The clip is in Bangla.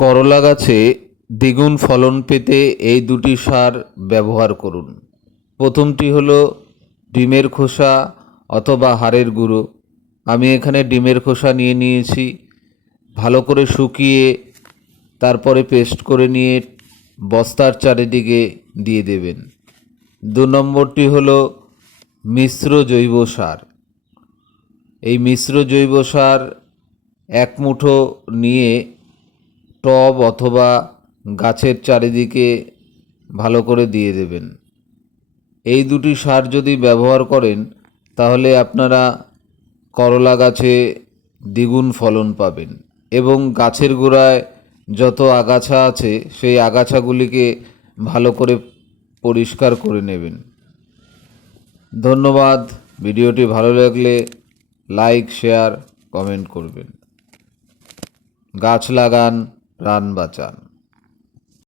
করলা গাছে দ্বিগুণ ফলন পেতে এই দুটি সার ব্যবহার করুন। প্রথমটি হলো ডিমের খোসা অথবা হাড়ের গুঁড়ো। আমি এখানে ডিমের খোসা নিয়ে নিয়েছি। ভালো করে শুকিয়ে তারপরে পেস্ট করে নিয়ে বস্তার চারিদিকে দিয়ে দেবেন। দু নম্বরটি হলো মিশ্র জৈব সার। এই মিশ্র জৈব সার এক মুঠো নিয়ে টব অথবা গাছের চারিদিকে ভালো করে দিয়ে দেবেন। এই দুটি সার যদি ব্যবহার করেন, তাহলে আপনারা করলা গাছে দ্বিগুণ ফলন পাবেন এবং গাছের গোড়ায় যত আগাছা আছে, সেই আগাছাগুলিকে ভালো করে পরিষ্কার করে নেবেন। ধন্যবাদ। ভিডিওটি ভালো লাগলে লাইক, শেয়ার, কমেন্ট করবেন। গাছ লাগান। প্রাণ বাঁচান।